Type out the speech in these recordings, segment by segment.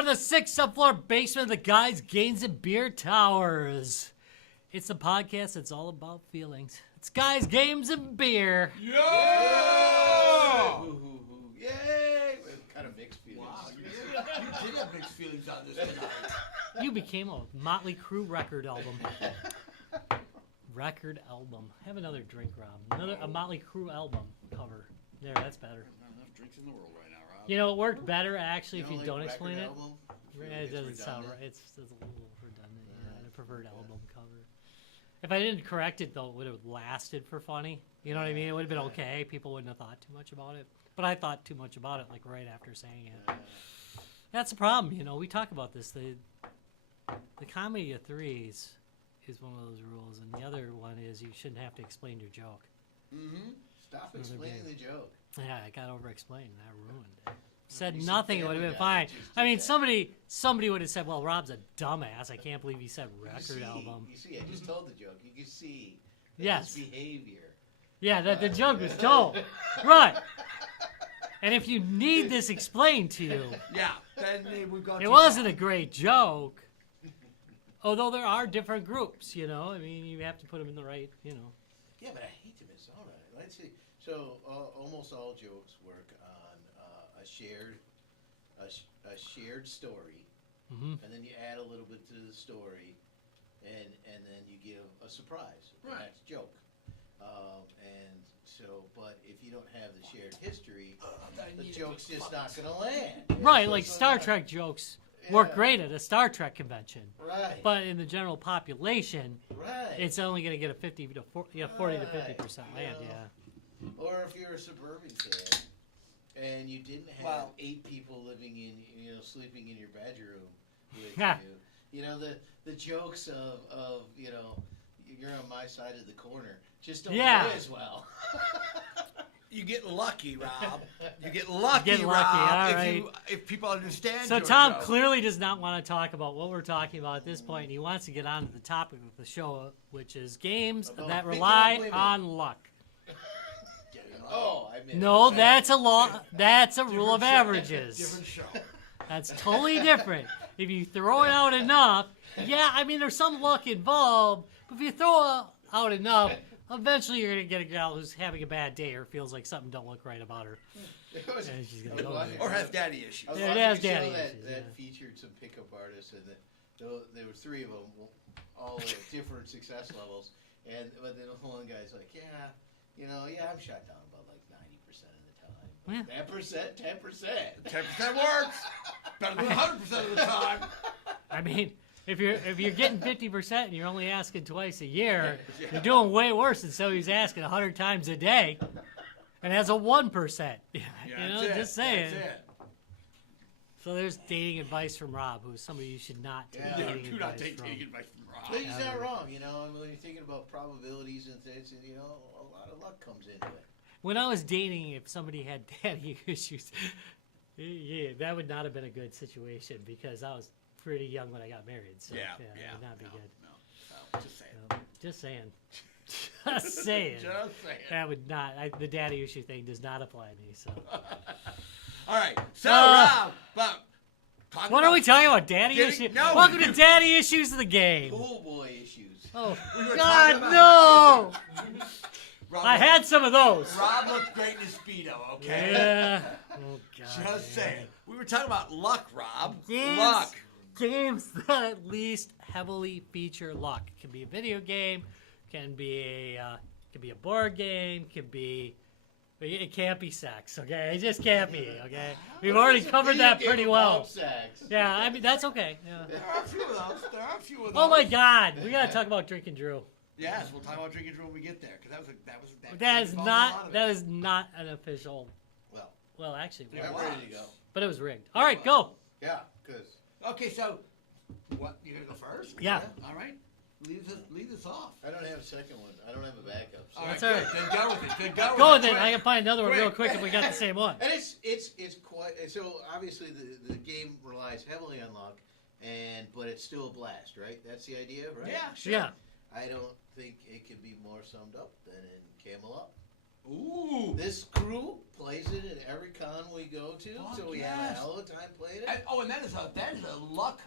from the 6th subfloor basement of the Guys, Games, and Beer Towers. It's the podcast that's all about feelings. It's Guys, Games, and Beer. Yeah! Yay! Kind of mixed feelings. Wow, you did have mixed feelings on this tonight. You became a Motley Crue record album. Have another drink, Rob. A Motley Crue album cover. There, that's better. Not enough drinks in the world right now, Rob. You know, it worked better, actually, if you like don't record explain it. album? It doesn't sound right. It's a little redundant. Yeah, I preferred album cover. If I didn't correct it, though, it would have lasted for funny. You know what I mean? It would have been okay. People wouldn't have thought too much about it. But I thought too much about it, like, right after saying it. That's the problem, you know. We talk about this. The comedy of threes is one of those rules, and the other one is you shouldn't have to explain your joke. Mm-hmm. Stop explaining the joke. Yeah, I got over-explained. That ruined it. Said nothing, it would have been fine. I mean, somebody would have said, well, Rob's a dumbass. I can't believe he said record album. You see, I just told the joke. You can see yes. his behavior. Yeah, that the joke was told. Right. And if you need this explained to you, Yeah, then we've got. it wasn't a great joke. Although there are different groups, you know. I mean, you have to put them in the right, you know. Yeah, but I hate to miss out on it. Let's see. So almost all jokes work on a shared story, Mm-hmm. and then you add a little bit to the story, and then you give a surprise. Right. And that's a joke. And so, but if you don't have the shared history, the joke's just not going to land. Right, So like it's Star not- Trek jokes work Yeah. great at a Star Trek convention. Right. But in the general population, right. it's only going to get a 40 to 50% land, You know. yeah. Or if you're a suburban kid and you didn't have 8 people living in, sleeping in your bedroom with you, the jokes of you're on my side of the corner just don't go as well. You get lucky, Rob. You get lucky, Get lucky, Rob. all if, right. if people understand. So your Tom joke. clearly does not want to talk about what we're talking about at this point, and he wants to get on to the topic of the show, which is games About that picking rely up women. on luck. Oh, I mean. No, that's a law. That's a rule of averages. Different show. That's totally different. If you throw it out enough, yeah, I mean, there's some luck involved, but if you throw out enough, eventually you're going to get a gal who's having a bad day or feels like something don't look right about her. And she's going to go there. Or has daddy issues. I was Yeah, it watching has a show daddy that issues, featured some pickup artists, and there were 3 of them, all at different success levels. But then the one guy's like, I'm shot down about like 90% of the time. Yeah. 10%. 10% works. Better than 100% of the time. I mean, if you're getting 50% and you're only asking twice a year, you're doing way worse than somebody who's asking 100 times a day and has a 1%. Just saying. That's it. So there's dating advice from Rob, who's somebody you should not take Yeah. dating Do not advice take from. dating advice from Rob. But he's not wrong, and when you're thinking about probabilities and things, a lot of luck comes into it. When I was dating, if somebody had daddy issues, yeah, that would not have been a good situation because I was pretty young when I got married. So Yeah. it would not be good. No, just saying. Just saying. Just saying. Just saying. That would not. The daddy issue thing does not apply to me. So. All right. So, Rob, but What are we talking about? Daddy issues? No, Welcome to Daddy Issues of the Game. Pool boy issues. Oh, We were God, talking no! Rob, I had some of those. Rob looks great in his Speedo, okay? Yeah. Oh, God. Just saying. We were talking about luck, Rob. Games, Luck. games that at least heavily feature luck. It can be a video game, can be a board game, it can't be sex, okay? It just can't be, okay? We've already covered that pretty well. Sex. Yeah, I mean, that's okay. Yeah. There are a few of those. Oh, my God. We got to talk about Drinking Drew. Yes, we'll talk about drinking Drew when we get there, because That is not an official. Well, actually, it I'm was. ready to go. But it was rigged. All right, go. Yeah, because. Okay, so what? You're gonna go first? Yeah. All right. Lead us off. I don't have a second one. I don't have a backup. So. All right, That's all right. good. Then go with it. Then go with Go it. with it. Quick. I can find another one real Quick. quick if we got the same one. And it's quite so. Obviously, the game relies heavily on luck, but it's still a blast, right? That's the idea, right? Yeah, sure. Yeah. I don't think it could be more summed up than in Camel Up. Ooh. This crew plays it at every con we go to, so we have a hell of a time playing it. And that is a luck.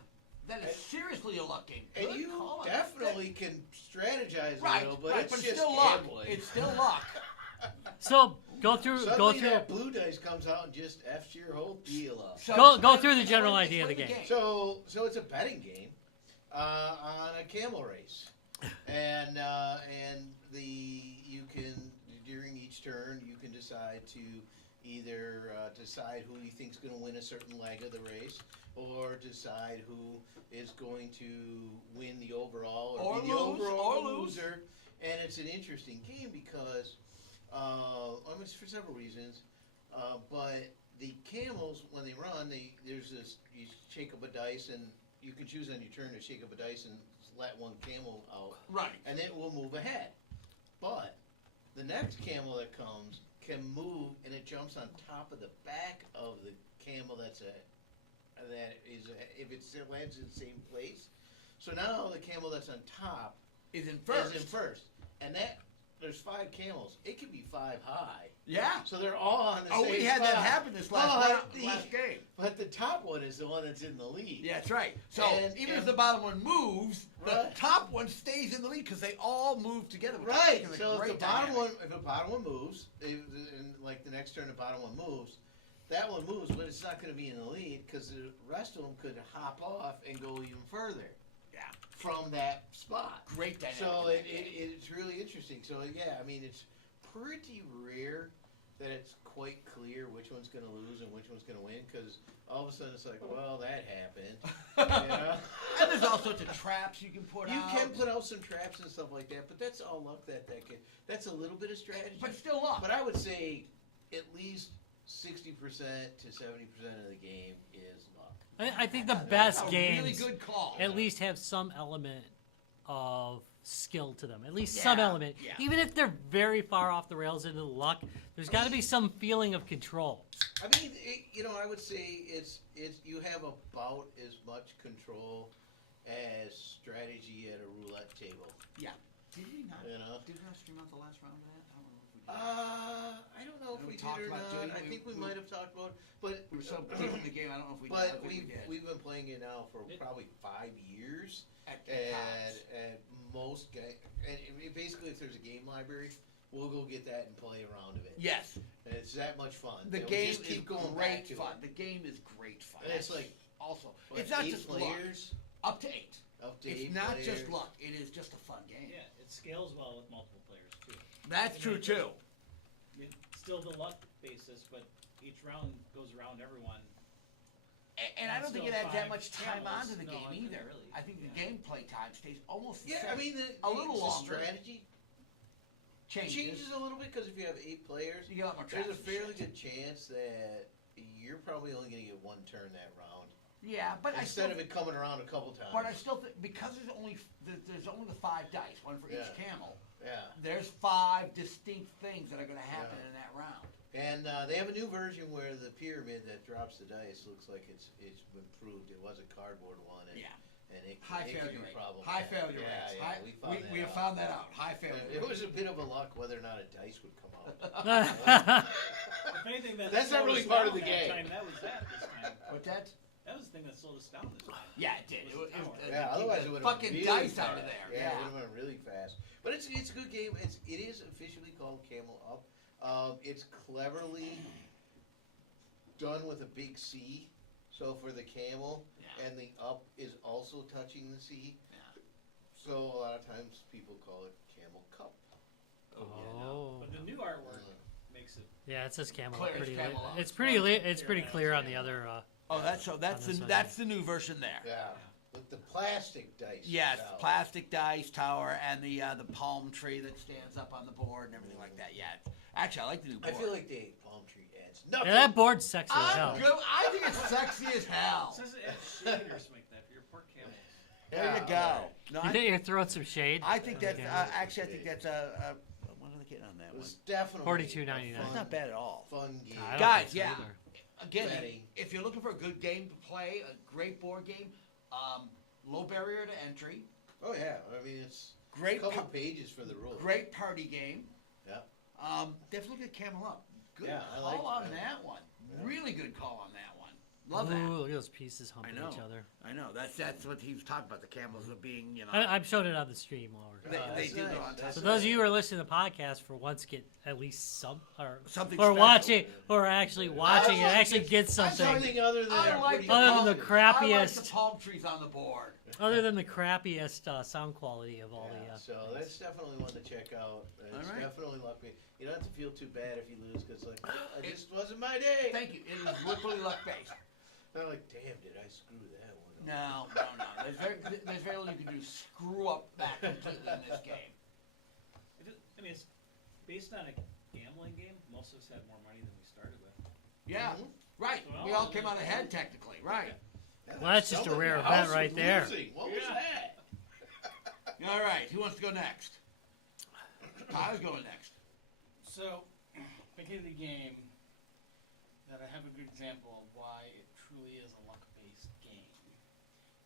That is seriously a luck game. And Good you call. definitely can strategize a Right, little, but right, it's but just still luck. gambling. It's still luck. So go through Suddenly that blue dice comes out and just F's your whole deal up. So go through the general idea of the game. So it's a betting game on a camel race, and you can, during each turn you can decide to either decide who you think's going to win a certain leg of the race, or decide who is going to win the overall or be the overall loser. And it's an interesting game because, for several reasons, but the camels, when they run, there's this, you shake up a dice, and you can choose on your turn to shake up a dice and let one camel out. Right. And then it will move ahead. But the next camel that comes can move, and it jumps on top of the back of the camel if it lands in the same place. So now the camel that's on top Is in is first. in first. And there's 5 camels. It could be 5 high. Yeah. So they're all on the same Oh, we had that spot. happen this last game. But the top one is the one that's in the lead. Yeah, that's right. So even if and- the bottom one moves, the Right. top one stays in the lead because they all move together. which I Right. think is a So if great the bottom dynamic. one, moves, and like the next turn, the bottom one moves. That one moves, but it's not going to be in the lead because the rest of them could hop off and go even further. Yeah. From that spot. Great dynamic. So it's really interesting. So yeah, I mean it's pretty rare that it's quite clear which one's going to lose and which one's going to win, because all of a sudden it's like, well, that happened. You know? And there's all sorts of traps you can put out. You can put out some traps and stuff like that, but that's all luck. That's a little bit of strategy. But still luck. But I would say at least 60% to 70% of the game is luck. I think the That's best a games really good call. at least have some element of skill to them. At least some Yeah, element. yeah. Even if they're very far off the rails into the luck, there's got to be some feeling of control. I mean, I would say it's you have about as much control as strategy at a roulette table. Yeah. Did we not? You know? Did we not stream out the last round of that? I don't know if we did. I don't know if We we talked did or about not. doing I it. think we We- might have talked about it, but We were so deep in the game, I don't know if we did. I but don't think we did. we've been playing it now for probably 5 years, At and most basically if there's a game library, we'll go get that and play a round of it. Yes. And it's that much fun. The And we game just is keep going back great to fun. it. The game is great fun. And it's That's like, also What, it's not 8 just luck. players, Up to 8. up to It's 8 not players. just luck. It is just a fun game. Yeah, it scales well with multiple players too. That's true too. It's still the luck basis, but each round goes around everyone. And I don't think it Still adds that 5 much time camels. onto the No, game not either. really. I think the Yeah. gameplay time stays almost the Yeah, same. I mean, a little the longer. strategy changes. changes a little bit because if you have 8 players, You get a lot more there's a traps and fairly shit. good chance that you're probably only going to get 1 turn that round Yeah, but instead of it coming around a couple times. But I still think because there's only the 5 dice, one for each Yeah. camel. Yeah. There's 5 distinct things that are going to happen Yeah. in that round. And they have a new version where the pyramid that drops the dice looks like it's improved. It was a cardboard one, and, Yeah. and it, High it can failure be rate. problematic. High failure yeah, rates. Yeah, High, we found that we have out. found that out. High failure It rates. was a bit of a luck whether or not a dice would come out. If anything, that That's not slowed really us part of down the that game. time, that was that this time. But that's That was the thing that slowed us down this time. yeah, it did. Yeah, otherwise it would have fucking really dice fast. out of there. Yeah, it would have been really fast. But it's a good game. It is officially called Camel Up. It's cleverly done with a big C. So for the camel, Yeah. and the up is also touching the C. Yeah. So a lot of times people call it Camel Cup. Oh. But the new artwork makes it. Yeah, it says camel. Clear as Pretty camel up. it's pretty it's pretty clear on the other. Oh, that's this one, that's the new version there. Yeah, with the plastic dice. Yes, now. plastic dice tower and the palm tree that stands up on the board and everything like that. Yeah, actually, I like the new I board. feel like the palm tree adds nothing. Yeah, that board's sexy as I'm hell. good. I think it's sexy as It hell. says it adds shade or something like that for your poor camels. There Yeah, you go. alright. No, You think you're throwing some shade? I think that's Okay. actually I think that's a what are they getting on that It one? was definitely $42.99. That's not bad at all. Fun game. I don't Guys, think so yeah. either. Again, Betting. if you're looking for a good game to play, a great board game, low barrier to entry, Oh yeah, I mean it's great a couple pa- pages for the rules. great party game. Yeah. Definitely get Camel Up. Good Yeah, I call like on that. that one. Really good call on that one. Love Ooh, that. look at those pieces I humping know. each other. I know. That's what he was talking about. The camels of being, I'm showing it on the stream while we're. They That's do go nice. on top. That's So those of you who are listening to the podcast for once get at least some, or Something or special. watching, or actually watching and like actually it. get something. Something other than I like the Other than palm- the I like crappiest- the palm trees on the board. Other than the crappiest sound quality of all Yeah, the. so that's definitely one to check out. It's All right. definitely lucky. You don't have to feel too bad if you lose because like it just wasn't my day. Thank you. It is literally luck based. Not like, damn, did I screw that one up? No. There's very little you can do. Screw up that completely in this game. I mean, it's based on a gambling game. Most of us had more money than we started with. Yeah, Mhm. right. We all came out ahead technically, right? Yeah, Well, that's just a someone in rare your event house right was there. losing. What was Yeah. that? All right. Who wants to go next? Tyler's going next. So, beginning of the game, that I have a good example of why it truly is a luck-based game.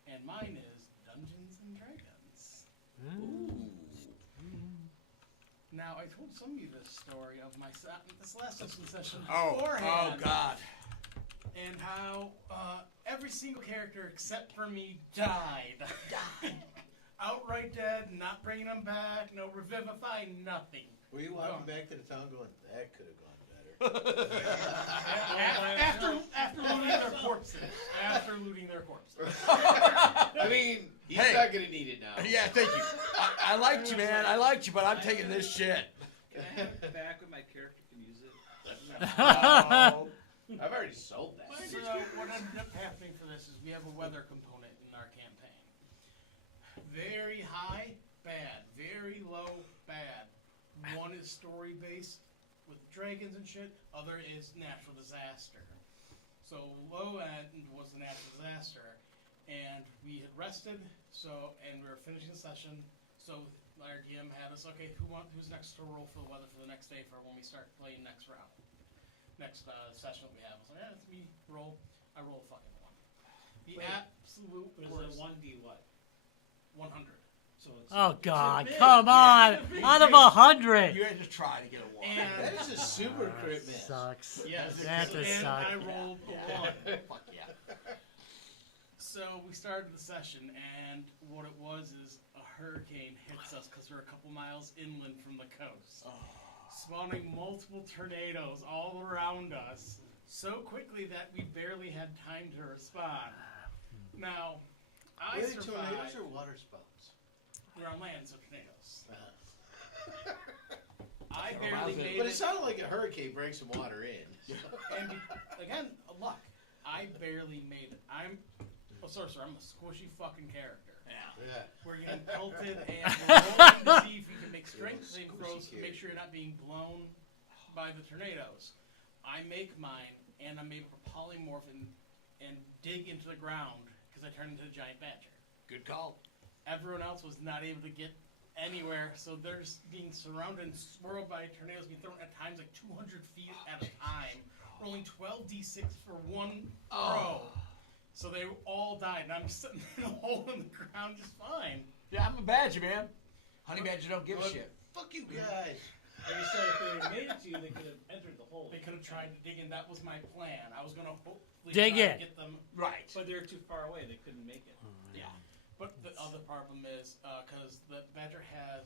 And mine is Dungeons and Dragons. Now, I told some of you this story of this last session beforehand. God. And how every single character except for me died. Outright dead, not bringing them back, no revivify, nothing. Were you walking back to the town going, that could have gone better? After looting their corpses. After looting their corpses. I mean, he's Hey. not going to need it now. Yeah, thank you. I liked you, man. I liked you, but I'm taking this shit. Can I have it back when my character can use it? Oh. I've already sold that. So what ended up happening for this is we have a weather component in our campaign. Very high, bad. Very low, bad. One is story based with dragons and shit. Other is natural disaster. So low end was the natural disaster, and we had rested. And we were finishing the session. So our DM had us, okay, who's next to roll for the weather for the next day for when we start playing next round. Next session that we have. I was like, yeah, it's me. Roll. I roll a fucking one. The Wait, absolute It worst. was a 1D what? 100. So it's Oh God! big. Come on! Out of 100. You had to try to get a one. That is a super crit miss. Sucks. Yes. That does and suck. I rolled a 1. Fuck yeah. So we started the session, and what it was is a hurricane hits us because we're a couple miles inland from the coast, spawning multiple tornadoes all around us so quickly that we barely had time to respond. Now, I Were they tornadoes survived. or water spouts? We're on land, so tornadoes. Uh, I barely made But it. it sounded like a hurricane bring some water in. And again, luck. I barely made it. I'm a sorcerer. I'm a squishy fucking character. Yeah. We're getting pelted, and we're rolling to see if you can make strength saving throws to make sure you're not being blown by the tornadoes. I make mine, and I'm able to polymorph and dig into the ground because I turn into a giant badger. Good call. Everyone else was not able to get anywhere, so they're being surrounded and swirled by tornadoes, being thrown at times like 200 feet at a time, rolling 12d6 for one throw. So they all died, and I'm sitting in a hole in the ground just fine. Yeah, I'm a badger, man. Honey badger don't give a shit. Fuck you guys. Like you said, if they had made it to you, they could have entered the hole. They could have tried to dig in. That was my plan. I was going to hopefully Dig try in. to get them. Right. But they were too far away. They couldn't make it. Yeah. But the other problem is, because the badger has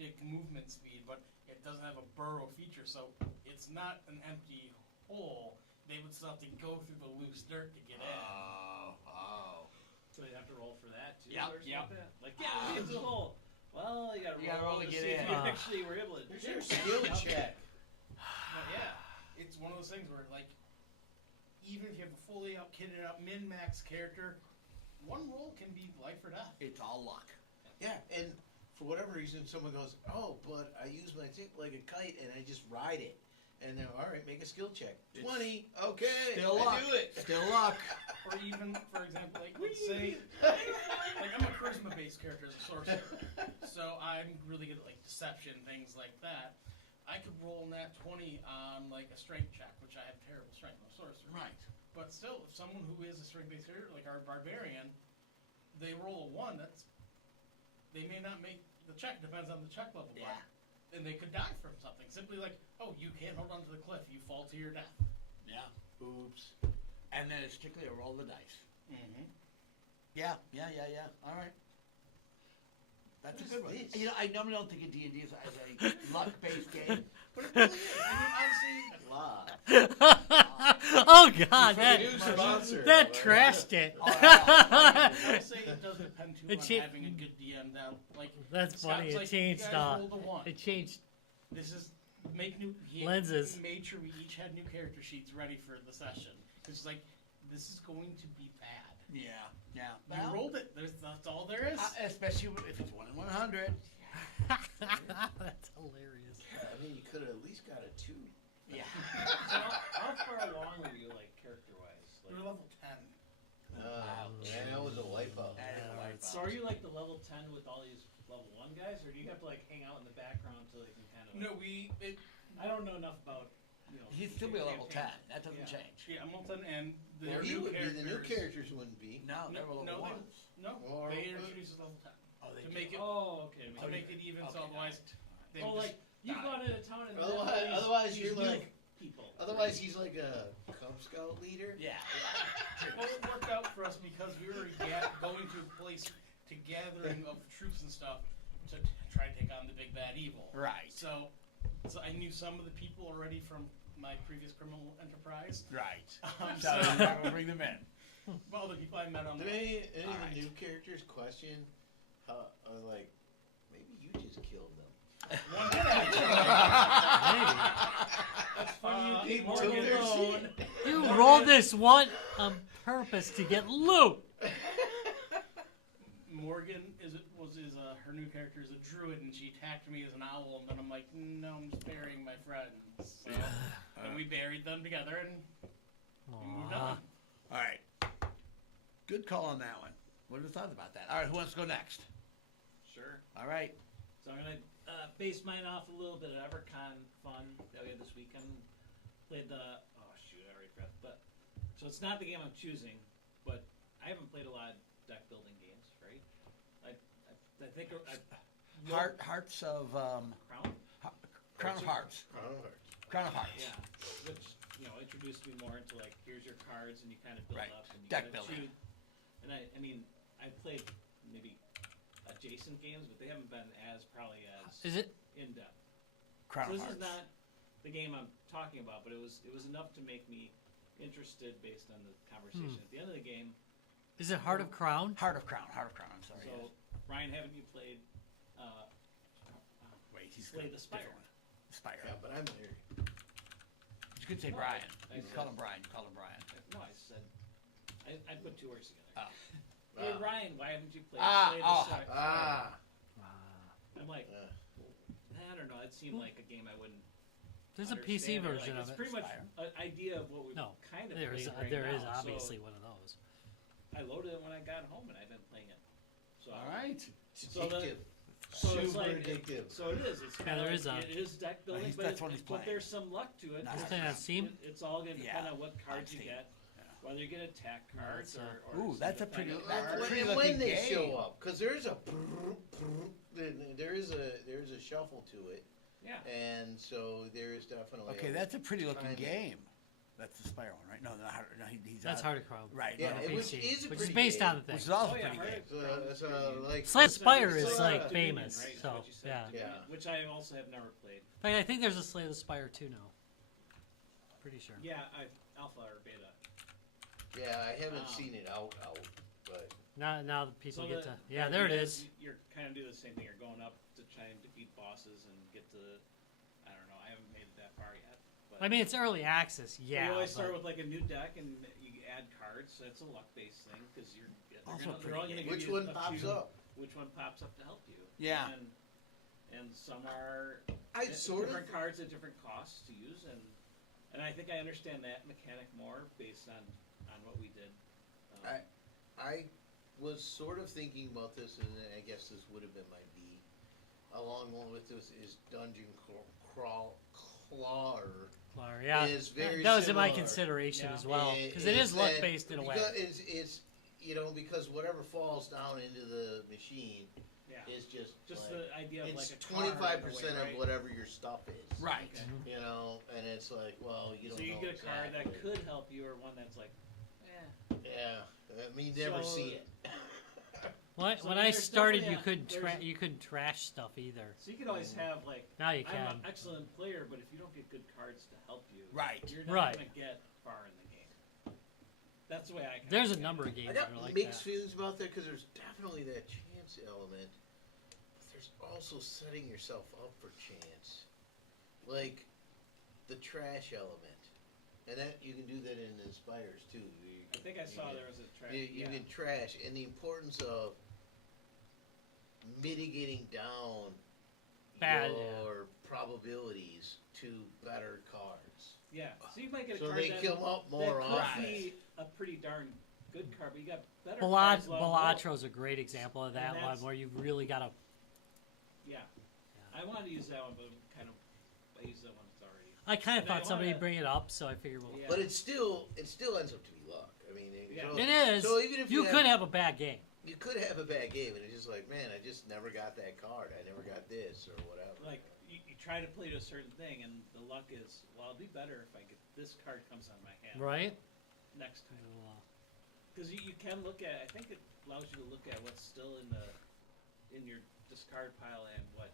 dig movement speed, but it doesn't have a burrow feature, so it's not an empty hole. They would still have to go through the loose dirt to get in. So they'd have to roll for that too. Yep, or something yep. like that. Like, yeah, it's a hole. Well, you gotta roll to to get see in. if you actually were able to. There's your skill check. But yeah, it's one of those things where, like, even if you have a fully out, kitted out, min-max character, one roll can be life or death. It's all luck. Yeah, and for whatever reason, someone goes, "Oh, but I use my thing like a kite and I just ride it." And they're all right. Make a skill check. 20. Okay. Still I luck. do it. Still luck. Or even, for example, like, let's say, like, I'm a charisma-based character as a sorcerer, so I'm really good at, like, deception, things like that. I could roll nat 20 on, like, a strength check, which I have terrible strength, I'm a sorcerer. Right. But still, if someone who is a strength-based character, like our barbarian, they roll a 1, they may not make the check, depends on the check level. Yeah. and they could die from something. Simply like, oh, you can't hold onto the cliff, you fall to your death. Yeah. Oops. And then it's strictly a roll of the dice. Mm-hmm. Yeah. All right. That's a good one. You know, I normally don't think of D&D as a luck-based game, but it really is. I mean, honestly, Oh God, New sponsor. that trashed it. I would say it does depend too It on cha- having a good DM now. Like That's Scott's funny. It like, changed. You guys rolled a 1. It changed. This is make new he Lenses. Made sure we each had new character sheets ready for the session. It's like this is going to be bad. yeah. You rolled it. That's all there is. Especially if it's 1 in 100. That's hilarious. I mean, you could have at least got a 2. Yeah. So how far along were you, like, character-wise? You're Like, level 10. Man, that was a wipeout. That is a wipeout. so are you, like, the level 10 with all these level 1 guys, or do you have to, like, hang out in the background until they can kind of... No, I don't know enough about, you know... He'd still be a level 10. campaigns. That doesn't Yeah. change. yeah, I'm level 10, and the Well, he new would be. characters. The new characters wouldn't be. No, they were level no, 1s. No, Or- they introduced level 10 Oh, they to do. make it Oh, okay. to make it even. So Okay, otherwise, they Oh, would like, you've die. gone into town and met Otherwise- all these- otherwise these you're new like- people. Otherwise, he's like a Cub Scout leader. Yeah. Well, it worked out for us because we were going to a place to gathering of troops and stuff to try to take on the big bad evil. Right. So I knew some of the people already from my previous criminal enterprise. Right. So, So you're not going to bring them in. well, the people I met on Do the any of the Alright. new characters question how, like, maybe you just killed them? one did actually. Maybe. That's funny. They You took Morgan their alone. shit. You rolled this one on purpose to get loot. Morgan her new character is a druid, and she attacked me as an owl, and then I'm like, no, I'm sparing my friends. So, and we buried them together, and we moved on. All right. Good call on that one. What are the thoughts about that? All right, who wants to go next? Sure. All right. So I'm gonna base mine off a little bit of EverCon fun that we had this weekend. Played the I already forgot. But so it's not the game I'm choosing, but I haven't played a lot of deck building games, right? I think Hearts of Crown. Crown of Hearts. Crown of Hearts. Yeah, which introduced me more into like here's your cards and you kind of build Right. up and you Deck kinda building. choose. And I mean I played maybe adjacent games, but they haven't been as probably as Is it? in depth. Crown So of this Hearts. is not the game I'm talking about, but it was enough to make me interested based on the conversation at the end of the game. Is it Heart of Crown? Heart of Crown. I'm sorry. So yes. Ryan, haven't you played? Wait, he's Slay good. the Spire. Different one. Spire. Yeah, but I'm here. You could say No, Brian. I You said- call him Brian. You call him Brian. No, I said I put two words together. Oh. Hey Ryan, why haven't you played Ah, Slay the oh. Spire? Ah. I'm like, Uh, I don't know. It seemed like a game I wouldn't. There's a PC understand, or, version like, of it's it. pretty much Spire. an idea of what we No, kind of there is played right there is now, obviously so one of those. I loaded it when I got home, and I've been playing it. So All right. it's So the- addictive. So it's Super like, addictive. so it is. It's kind there of is a- it is deck building, He's- but, that's what he's but playing. there's some luck to it. Not Is because that on it's- Steam? It's all going to depend Yeah, on what cards on you Steam. get, whether you get attack No, cards it's, or Ooh, some that's a pretty- defense that's a cards. pretty And looking when they game. show up, because there is a shuffle to it, Yeah. and so there is definitely. Okay, that's a pretty looking Timing. game. That's the Spire one, right? No, he's That's out. Heart of Crown. Right. Yeah, no, it was- PC, is a which is pretty based game. on the thing. Which is also Oh, yeah, pretty Heart good. of Crown is pretty good. Like Slay the Spire It's is like like Dominion, famous, right, is so what you said, yeah. Dominion, Yeah. which I also have never played. In fact, I think there's a Slay the Spire 2 now. Pretty sure. Yeah, alpha or beta. Yeah, I haven't Um, seen it out, but Now the people So get the- to. Yeah, there it you is. guys- You're kind of doing the same thing. You're going up to try and defeat bosses and get to. I don't know. I haven't made it that far yet. But I mean, it's early access. Yeah. you always but- start with like a new deck and you add cards. So it's a luck based thing because Also they're all going to give which you one a pops few- up? Which one pops up to help you? Yeah. And some are I sort different of. cards at different costs to use and I think I understand that mechanic more based on what we did. I was sort of thinking about this, and I guess this would have been my B. Along with this is Dungeon Crawler. Yeah. Is very that was in my similar. consideration Yeah. as well because it is luck that- based in a way. because it's because whatever falls down into the machine, Yeah. is just the idea of it's like a car 25% in a way, of right? whatever your stuff is. Right. Mhm. You know, and it's like, well, you don't So you know get a card that exactly. could help you, or one that's like, eh. Yeah, I mean, you never So- see it. When, So when there's I started, you definitely couldn't you couldn't trash stuff either. So you could always have like, Now you I'm an can. excellent player, but if you don't get good cards to help you, Right. you're not Right. gonna get far in the game. That's the way I. There's a look at number it. of games I that got are like mixed that. feelings about that because there's definitely that chance element, but there's also setting yourself up for chance, like the trash element, and that you can do that in Inspires too. I think I saw there was a track. You can trash, and the importance of mitigating down Bad, your probabilities to better cards. Yeah, so you might get a So card they that, come up more that could often. be a pretty darn good card, but you got better Balat- cards. along the way. Balatro's a great example of And that one that's- where you've really got to. Yeah. I wanted to use that one, but kind of I used that one that's already. I kind of And I thought somebody wanna- would bring it up, so I figured, well, Yeah. But it still ends up to be luck. I mean, Yeah. so, it is. So even if you could have a bad game. you could have a bad game, and it's just like, man, I just never got that card. I never got this or whatever. Like you try to play to a certain thing, and the luck is, well, I'll be better if I get this card comes on my hand Right? next time. Because you can look at. I think it allows you to look at what's still in your discard pile and what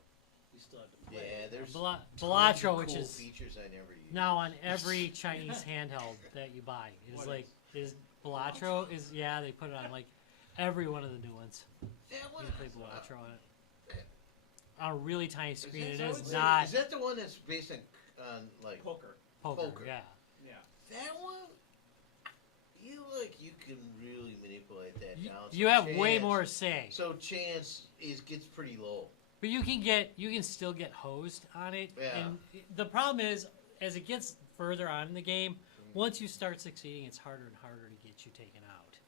you still have to play. Yeah, there's Balatro, tons of which cool is features I never used. now on every Chinese handheld that you buy, is What like is Balatro is they put it on like every one of the new ones. Yeah, You what can play Balatro on it. On a really tiny screen, it that- is not Is that the one that's based on like Poker. poker. Yeah. Yeah. that one? You can really manipulate that You, down. you so have way chance- more say, So chance gets pretty low. but you can still get hosed on it. Yeah. And the problem is, as it gets further on in the game, once you start succeeding, it's harder and harder to get you taken out.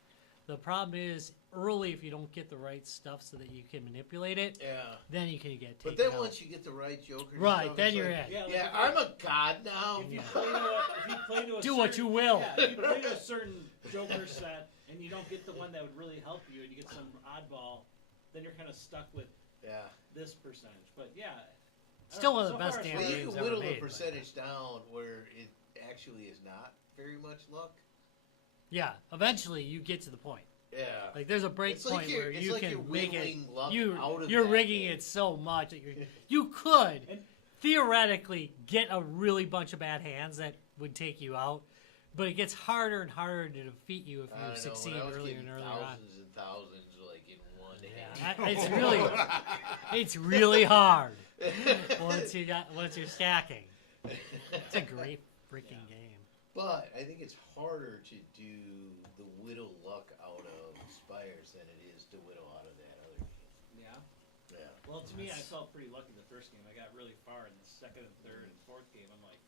The problem is early if you don't get the right stuff so that you can manipulate it, Yeah. then you can get taken But then out. once you get the right joker, and Right, stuff, then it's you're like, in. Yeah, like Yeah, if I'm a god now. If you Yeah. play to a Do what certain- you will. Yeah, if you play to a certain Joker set and you don't get the one that would really help you, and you get some oddball, then you're kind of stuck with Yeah. this percentage. But yeah, I don't Still know, one of the so best far it's damn Well, worked. you games can ever whittle made, the but- percentage down where it actually is not very much luck. Yeah, eventually you get to the point. Yeah. Like there's a break It's like point you're- where it's you like can you're make it. whittling luck You're out of you're that rigging game. it so much that you could And- theoretically get a really bunch of bad hands that would take you out, but it gets harder and harder to defeat you if I you don't know, succeed when I was earlier getting and earlier on. thousands and thousands like in one Yeah, hand. it's really hard once you're stacking. It's a great freaking game. But I think it's harder to do the whittle luck out of Spires than it is to whittle out of that other game. Yeah. Yeah. Well, to me, I felt pretty lucky the first game. I got really far in the second and third and fourth game. I'm like,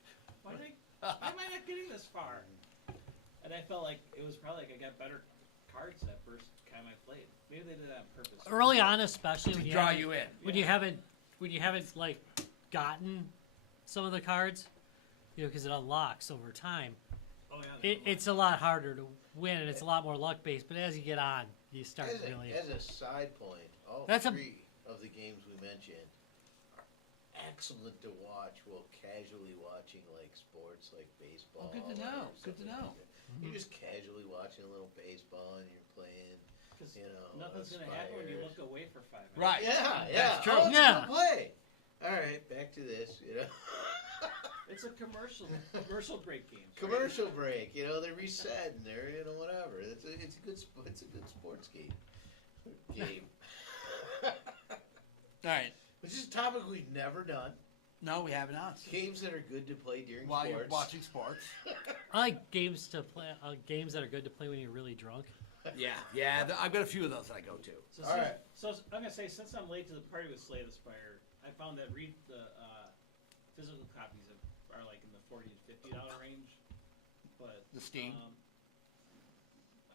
why am I not getting this far? And I felt like it was probably like I got better cards that first time I played. Maybe they did that on purpose. Early on, especially To when draw haven't- you in. when you haven't like gotten some of the cards, because it unlocks over time. Oh yeah. It's a lot harder to win, and it's a lot more luck based. But as you get on, you start really. As a side point, all That's a- three of the games we mentioned are excellent to watch while casually watching like sports like baseball. Oh, good to or know. Good to something know. like that. You're just casually watching a little baseball and you're playing. 'Cause You know, nothing's gonna happen when you Spires. look away for 5 minutes. Right. Yeah, yeah. That's true. Oh, it's Yeah. a good play. All right, back to this. It's a commercial break game. Commercial break. They're reset and they're whatever. It's a good sports game. All right. Which is a topic we've never done. No, we have not. Games that are good to play during While sports. you're watching sports. I like games to play. Games that are good to play when you're really drunk. Yeah. I've got a few of those that I go to. So, All since, right. so I'm gonna say since I'm late to the party with Slay the Spire, I found that the physical copies are like in the $40 to $50 range, but The Steam?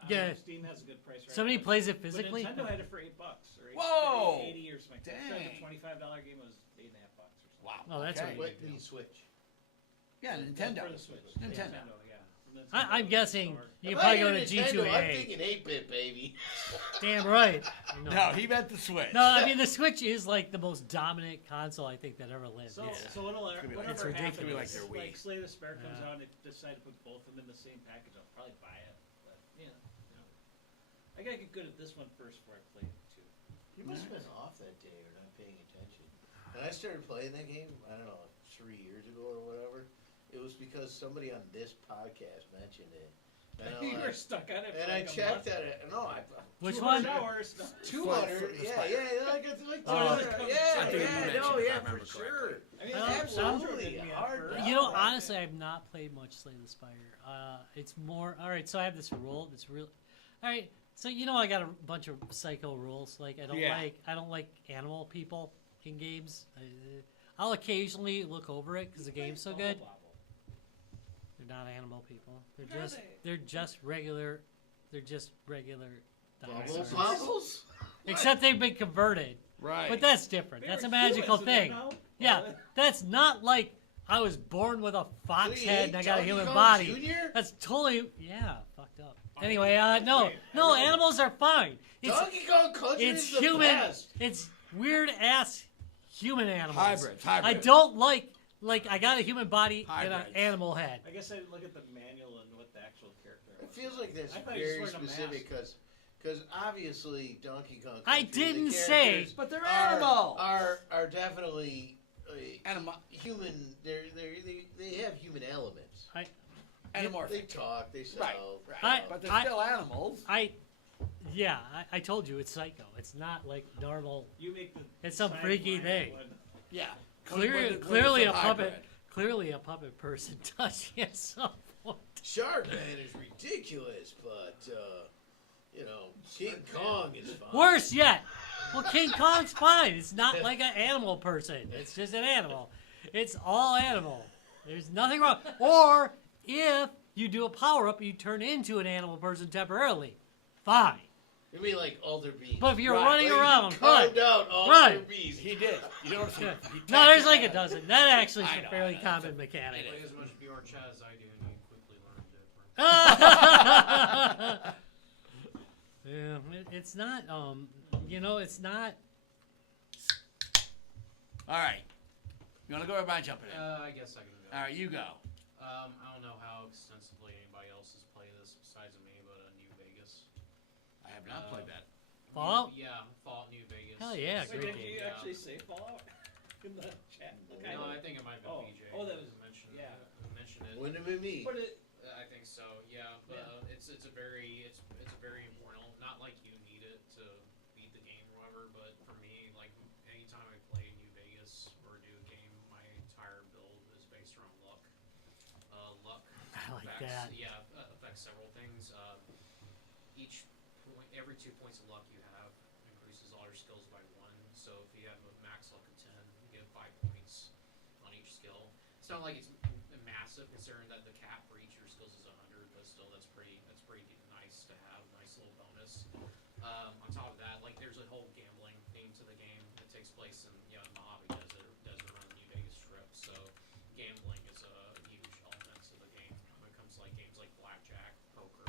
I don't Yeah. know, Steam has a good price right Somebody now, plays it but physically. Nintendo had it for $8 or Whoa! 80 or something. Like that. Instead of Dang. a $25 game, it was $8.50 or something. Wow. Oh, that's okay. right. What, the Switch? Yeah, Nintendo. For the Switch. Nintendo. Yeah. And then it's gonna I'm go guessing slower. you If can I probably hear go to Nintendo, I'm G2A. thinking 8-bit, baby. Damn right. No, he meant the Switch. No, I mean the Switch is like the most dominant console I think that ever lived. So, It's- so what'll, gonna be like- it's whatever ridiculous. happens, It's gonna be like their Wii. like Slay the Spire comes Yeah. out and they decide to put both of them in the same package, I'll probably buy it. But I gotta get good at this one first before I play it too. You must have been off that day or not paying attention. And I started playing that game, I don't know, 3 years ago or whatever. It was because somebody on this podcast mentioned it. And You were stuck on it for I like a checked month. at it. No, I. Which 200 one? hours. 200, For the yeah, Spider. yeah, I got like Oh. 200, I yeah, think you yeah, mentioned no, if I yeah, remember for sure. I mean, Absolutely, me at hard. first. You know, Oh, honestly, I've not played much Slay the Spire. It's more all right. So I have this rule. That's real. All right. So you know, I got a bunch of psycho rules. Like I don't like animal people in games. I'll occasionally look over it because the game's so good. They're not animal people. They're just regular. They're just regular dinosaurs. Bubbles? Except they've been converted. Right. But that's different. They That's were a magical humans, and they're thing. now- Yeah, that's not like I was born with a fox So you head hate and I got a Donkey human Kong body. Jr.? That's totally fucked up. I Anyway, mean, no, wait, no, I don't- animals are fine. It's Donkey Kong Country it's is the human. best. It's weird ass human animals. Hybrids. I don't like I got a human body and an Hybrids. animal head. I guess I didn't look at the manual and what the actual character It was. feels like that's I thought you just very wearing a specific because obviously Donkey Kong Country, I the didn't say- characters But they're are- animals. Are definitely Anima- human. They have human elements. Anamorphic. They talk. They sell. Right. But they're still animals. I told you it's psycho. It's not like normal. You make the It's some sign freaky line thing. one. Yeah. Clearly When a it's puppet. hybrid. Clearly a puppet person touching at some point. Shark Man is ridiculous, but King Kong is fine. Worse yet. Well, King Kong's fine. It's not like an animal person. It's just an animal. It's all animal. There's nothing wrong. Or if you do a power up, you turn into an animal person temporarily. Fine. You mean like Alder Beast? But if you're Right, running Like, around, he carved fine. out Alder Right. Beast. He did. You know what I'm Yeah. saying? No, there's like a dozen. That actually is I a know, fairly I know. common mechanic. Play as much Bjorn Chat as I do, and you quickly learn different. Yeah, it's not. It's not. All right. You want to go or am I jumping in? I guess I can go. All right, you go. I don't know how extensively anybody else has played this besides me, but New Vegas. I have not played that. Fallout? Yeah, Fallout New Vegas. Hell yeah, Wait, great did game. you actually say Fallout in the chat? Look, I No, know. I think it might have Oh. been PJ. Oh, that who was- mentioned. yeah. Mentioned it. Wouldn't it be me? But it, I think so. Yeah, but it's a very important. Not like you need it to beat the game or whatever, but for me, like anytime I play New Vegas or do a game, my entire build is based around luck. Luck I like affects, that. affects several things. Each point, every 2 points of luck you have increases all your skills by 1. So if you have a max luck of 10, you get 5 points on each skill. It's not like it's massive, considering that the cap for each of your skills is 100, but still that's pretty nice to have, nice little bonus. On top of that, like there's a whole gambling theme to the game that takes place in Mojave Desert around the New Vegas Strip. So gambling is a huge element to the game when it comes to like games like blackjack, poker,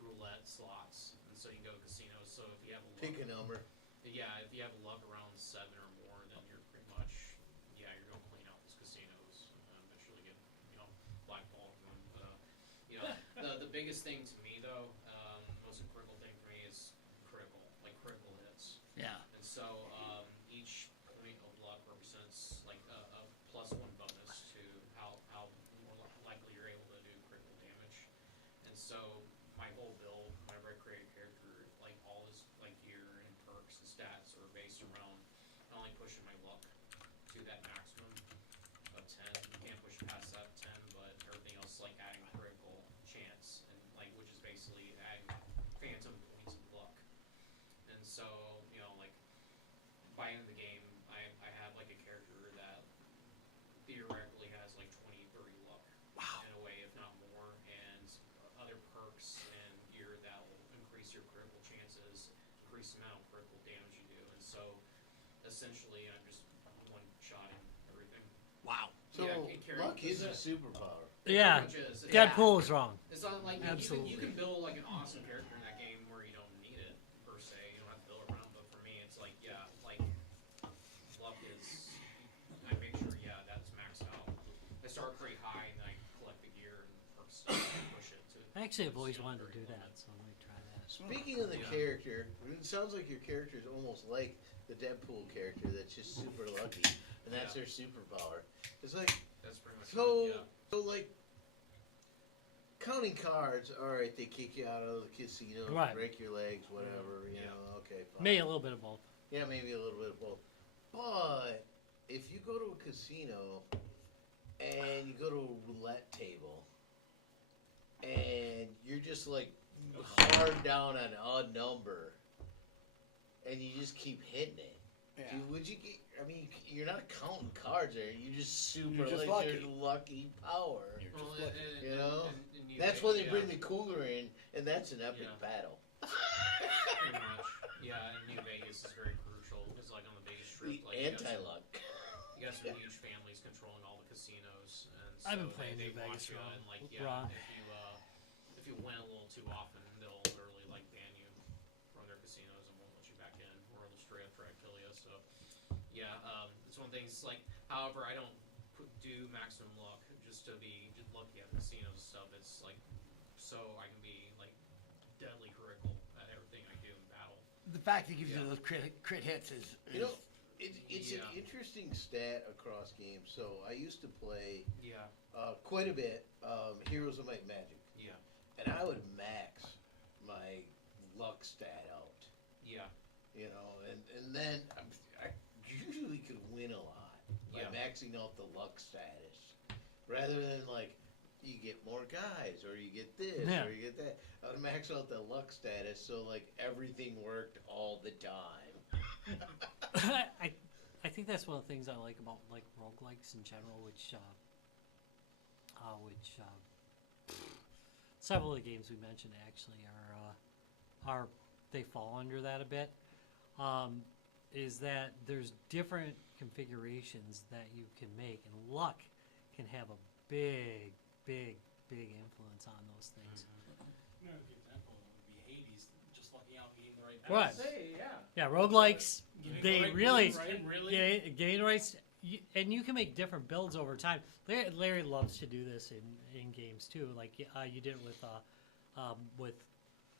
roulette, slots, and so you can go to casinos. So if you have a Pick a number. if you have luck around 7 or more, then you're pretty much you're gonna clean out these casinos and eventually get blackballed from them. The biggest thing to me though, most critical thing for me is critical hits. Yeah. And so each point of luck represents like a +1 bonus to how more likely you're able to do critical damage. And so my whole build, whenever I create a character, like all this like gear and perks and stats are based around not only pushing my luck to that maximum of 10, you can't push past that 10, but everything else like adding critical chance and like which is basically adding phantom points of luck. And so, like by the end of the game, I have like a character that theoretically has like 20, 30 luck in a way, if not more, and other perks and gear that will increase your critical chances, increase the amount of critical damage you do. And so essentially I'm just one-shotting everything. Wow. So Yeah, it carries- luck is a superpower. It Yeah. pretty much is. Deadpool is wrong. It's not like Absolutely. you can build like an awesome character in that game where you don't need it per se. You don't have to build around. But for me, it's like like luck is. I make sure that's maxed out. I start pretty high and then I collect the gear and push it to. Actually, I've always wanted to do that, so I might try that. Speaking of the character, it sounds like your character is almost like the Deadpool character that's just super lucky, and that's their superpower. It's like That's pretty much so. it, So like counting cards. All right, they kick you out of the casino, Right. break your legs, whatever. You Yeah. know, okay, fine. Maybe a little bit of both. Yeah, maybe a little bit of both. But if you go to a casino and you go to a roulette table and you're just like hard down on a number and you just keep hitting it, Yeah. would you get? I mean, you're not counting cards there. You're just super You're just like lucky. there's lucky power. You're Well, just lucky. You know? and you That's make- when they bring the cooler in, and that's an epic Yeah. battle. Pretty much. Yeah, and New Vegas is very crucial because, like, on the Vegas The Strip, like, you anti-luck. got some huge families controlling all the casinos, and so I've been playing they New Vegas watch you, wrong. and like, Wrong. if you win a little too often, they'll literally like ban you from their casinos and won't let you back in, or they'll straight up try to kill you. So, yeah, it's one thing. It's like, however, I don't do maximum luck just to be just lucky at the casinos and stuff. It's like so I can be like deadly critical at everything I do in battle. The fact it gives Yeah. you those crit hits is You know, it's Yeah. an interesting stat across games. So I used to play Yeah, quite a bit Heroes of Might and Magic, yeah, and I would max my luck stat out. yeah, You know, and then I usually could win a lot by Yeah. maxing out the luck status, rather than like you get more guys or you get this Yeah. or you get that. I would max out the luck status so like everything worked all the time. I think that's one of the things I like about like roguelikes in general, which several of the games we mentioned actually are they fall under that a bit. Is that there's different configurations that you can make, and luck can have a big influence on those things. You know, the example would be Hades, just lucky out getting the right Right. balance. Say, yeah. Yeah, roguelikes, Getting they the right really, build, right? Really? getting the right, and you can make different builds over time. Larry loves to do this in games too. Like you did it with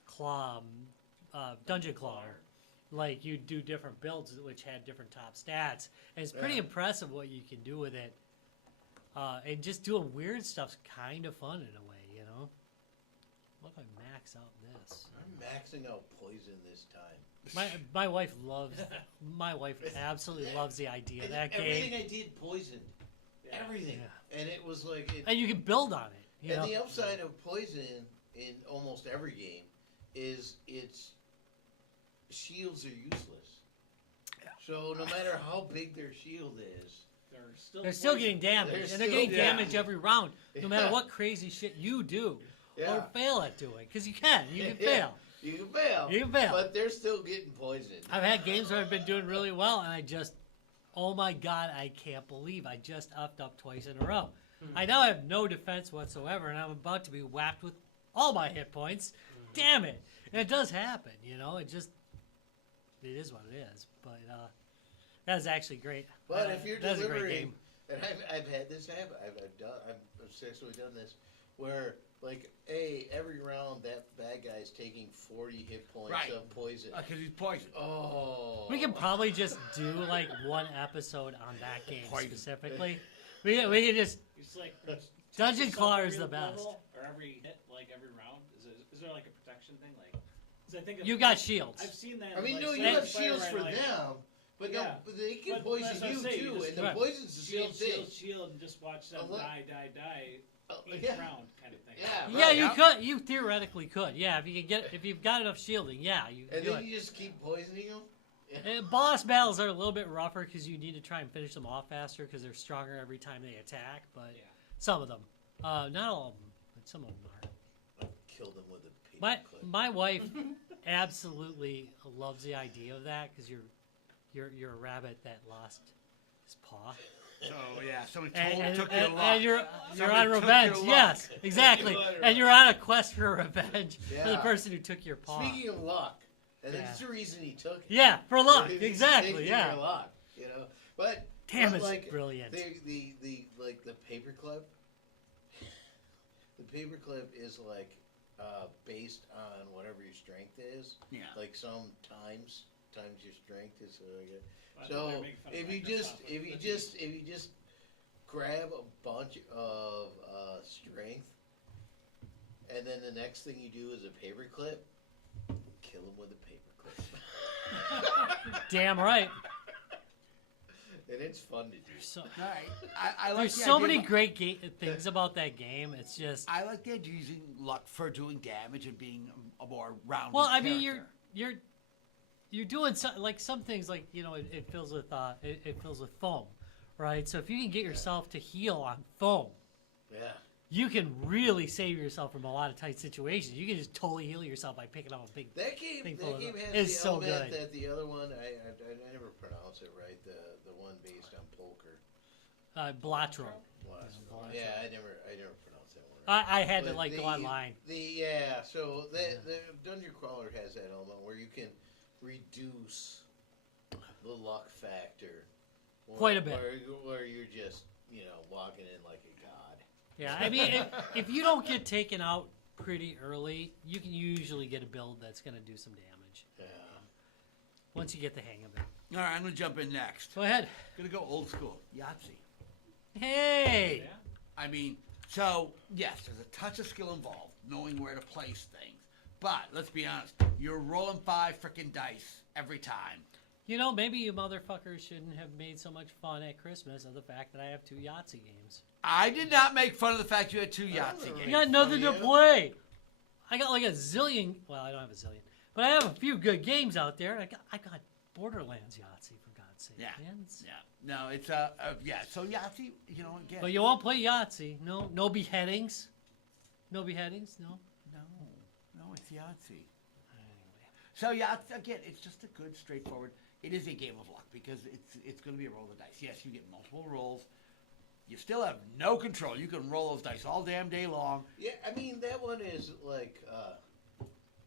Claw, Dungeon Clawer. Like you do different builds which had different top stats, and it's pretty Yeah. impressive what you can do with it. And just doing weird stuff's kind of fun in a way, you know. What if I max out this? I'm maxing out poison this time. My wife loves. My wife absolutely loves the idea of that Everything game, I did poisoned. Yeah. Everything. Yeah. And it was like and you can build on it. You and know? the upside of poison in almost every game is its shields are useless. So no matter how big their shield is, They're still getting damage, They're and they're getting still- damage every round, no matter Yeah. what crazy shit you do yeah, or fail at doing, because you can Yeah. fail. you can fail. You can fail. But they're still getting poisoned. I've had games where I've been doing really well, and I just, oh my god, I can't believe I just upped up twice in a row. I now have no defense whatsoever, and I'm about to be whacked with all my hit points. Damn it! And it does happen, you know. It is what it is. But that's actually great. But if you're that's a great delivering, game. and I've had this happen. I've successfully done this, where like every round that bad guy's taking 40 hit points Right. of poison. because he's poisoned. Oh, We can probably just do like one episode on that game Poison. specifically. We can just It's like Dungeon yourself Clawer every is the best. level, or every hit, like every round. Is there like a protection thing? Like, 'cause I think of- You got shields. I've seen that. I mean, like, no, you Slay have Fire shields and, for like, them, but no, Yeah. but they can But poison that's what I'm you saying, you too, just- and the Right. poison's the same Shield, thing. shield, shield, and just watch them look- die each Yeah. round, kind of thing. Yeah, Yeah, right. you could. You theoretically could. Yeah, if you've got enough shielding, yeah, you can And do then it. you just keep poisoning them. Boss battles are a little bit rougher because you need to try and finish them off faster because they're stronger every time they attack. But Yeah. some of them, not all of them, but some of them are. Kill them with a paper My clip. my wife absolutely loves the idea of that because you're a rabbit that lost his paw. So yeah, somebody And, took and, your luck. and you're Somebody on took your revenge. luck. Yes, exactly. And you're on a quest for revenge for the Yeah. person who took your paw. Speaking of luck, and Yeah. that's the reason he took it. Yeah, for luck. He's Exactly. taking Yeah. your luck, you know. But Damn, but it's like, brilliant. The like the paperclip. The paperclip is like based on whatever your strength is. Yeah. Like some times your strength is like Well, so they're making fun of if you Microsoft just with if you just grab a bunch of strength, and then the next thing you do is a paperclip, kill him with a paperclip. Damn right. And it's fun to do. So, All right. I like there's the so idea many of- great things about that game. It's just. I like the idea of using luck for doing damage and being a more rounded Well, I mean, character. you're doing some things like it fills with it fills with foam, right? So if you can get yourself to heal on foam, Yeah. you can really save yourself from a lot of tight situations. You can just totally heal yourself by picking up a big. That game Thing full of has them. the It's so element good. that the other one I never pronounce it right. The one based on poker. Blatro. Was. Blatro. Yeah, I never pronounced that one right. I had to But go online. So the Dungeon Crawler has that element where you can reduce the luck factor Quite a bit. Where you're just walking in like a god. Yeah, I mean, if you don't get taken out pretty early, you can usually get a build that's going to do some damage Yeah. once you get the hang of it. All right, I'm going to jump in next. Go ahead. Going to go old school. Yahtzee. Hey. Yeah. I mean, so, yes, there's a touch of skill involved, knowing where to place things. But, let's be honest, you're rolling 5 frickin' dice every time. Maybe you motherfuckers shouldn't have made so much fun at Christmas of the fact that I have 2 Yahtzee games. I did not make fun of the fact you had 2 Yahtzee You games. got nothing to you. play. I got like a zillion. Well, I don't have a zillion, but I have a few good games out there. I got Borderlands Yahtzee for God's sake. Yeah. Man. Yeah. No, it's, so Yahtzee, again. But you won't play Yahtzee. No beheadings. No beheadings. No. No, it's Yahtzee. So Yahtzee, again, it's just a good, straightforward. It is a game of luck because it's going to be a roll of dice. Yes, you get multiple rolls. You still have no control. You can roll those dice all damn day long. Yeah, I mean that one is like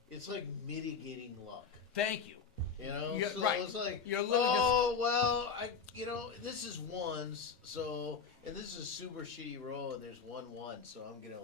it's like mitigating luck. Thank you. So right. it's like, You're literally well, this is ones, so, and this is a super shitty roll, and there's 1-1, so I'm gonna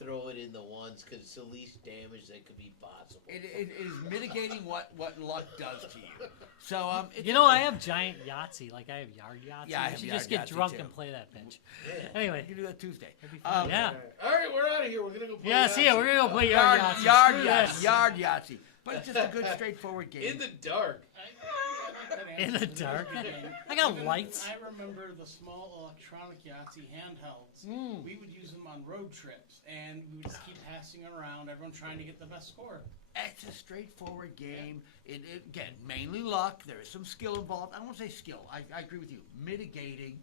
throw it in the ones because it's the least damage that could be possible. It is mitigating what luck does to you. So I have giant Yahtzee. Like I have yard Yahtzee. Yeah, I I have should yard just get Yahtzee, drunk too. and play that bitch. Yeah. Anyway. you can do that Tuesday. That'd be fun. Yeah. All right, we're out of here. We're gonna go play. Yeah. See ya. We're gonna go play yard Yahtzee. Yard Screw Yahtzee. this. Yard Yahtzee. But it's just a good, straightforward game. In the dark. I like that In answer the to dark. this game. I got Even lights. I remember the small electronic Yahtzee handhelds. We would use them on road trips, and we would just keep passing around, everyone trying to get the best score. It's a straightforward game. Again, mainly luck. There is some skill involved. I won't say skill. I agree with you. Mitigating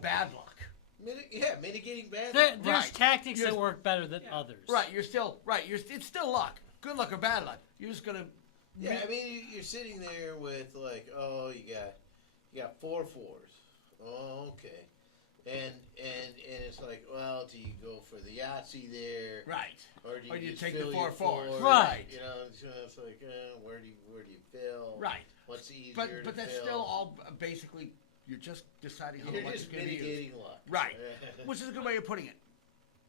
bad luck. Mitigating bad. There's Right. tactics You're- that work better than others. Right, you're still right. It's still luck. Good luck or bad luck. You're just gonna. Yeah, I mean, you're sitting there with you got 4 4s. Oh, okay. And it's like, well, do you go for the Yahtzee there, Right. or do you, Or you just take fill the your 4 4s. fours? Right. So it's like, where do you fill? Right. What's easier But to that's fill? still all basically. You're just deciding how You're much just it's gonna be used. mitigating luck. Right. Which is a good way of putting it.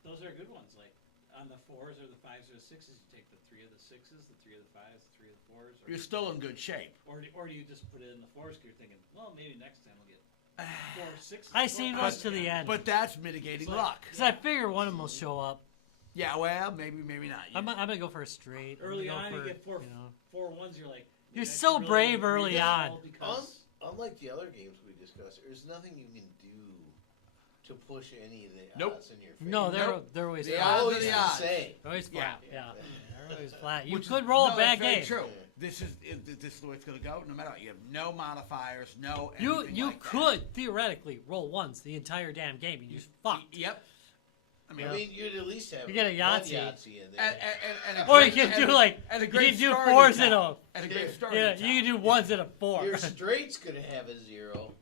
Those are good ones. Like on the 4s or the 5s or the 6s, you take the 3 of the 6s, the 3 of the 5s, the 3 of the 4s. Or You're still in good shape. Or do you just put it in the 4s because you're thinking, well, maybe next time we'll get 4 6s. I seen us to the end. But that's mitigating It's like- luck. Because I figure one of them will show up. Yeah, well, maybe not. I'm gonna go for a straight. I'm Early gonna on, go you for, get 4 you know. 4 1s. You're like, You're maybe I so should really brave early read on. all because Unlike the other games we discussed, there's nothing you can do to push any of the Nope. odds in your favor. No, Nope. they're always The They're flat. odds are always the the odds. same. They're always Yeah. flat. Yeah, they're always flat. You Which could is- roll no, a bad that's very game. True. This is the way it's going to go. No matter what, you have no modifiers, no. You anything you like that. could theoretically roll once the entire damn game. You just fucked. Yep. I mean, I mean, you'd at least have You get a one Yahtzee. Yahtzee in there. and a Or you great- can and do a- like and a you great can do story to 4s in tell. a And a great story. yeah. to You can do 1s in a 4. Your straight's gonna have a 0.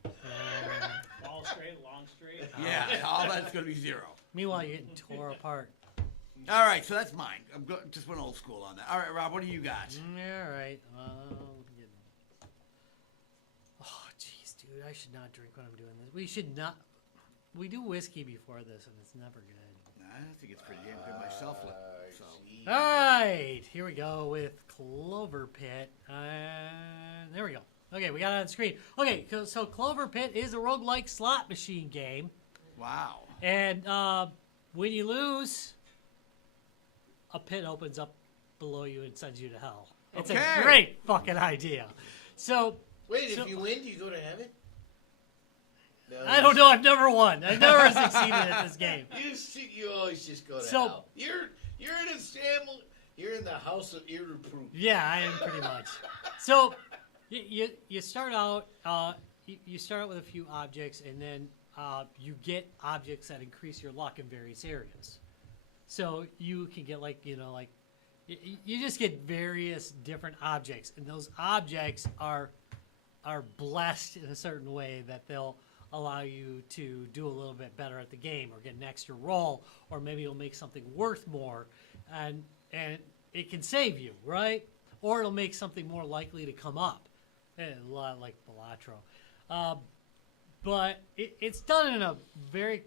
all straight Yeah, all that's going to be 0. Meanwhile, you're getting tore apart. All right, so that's mine. Just went old school on that. All right, Rob, what do you got? All right. Oh, jeez, dude, I should not drink when I'm doing this. We should not. We do whiskey before this, and it's never good. I think it's pretty damn good myself. So. All right, here we go with Clover Pit. There we go. Okay, we got it on the screen. Okay, so Clover Pit is a roguelike slot machine game. Wow. And when you lose, a pit opens up below you and sends you to hell. It's a great fucking idea. So Wait, if you win, do you go to heaven? No, I don't know. I've never won. I've never succeeded at this game. You always just go to hell. You're in a family. You're in the house of irreproof. Yeah, I am pretty much. So you start out. You start out with a few objects, and then you get objects that increase your luck in various areas. So you can get you just get various different objects, and those objects are blessed in a certain way that they'll allow you to do a little bit better at the game, or get an extra roll, or maybe it'll make something worth more, and it can save you, right? Or it'll make something more likely to come up, a lot like Balatro. But it's done in a very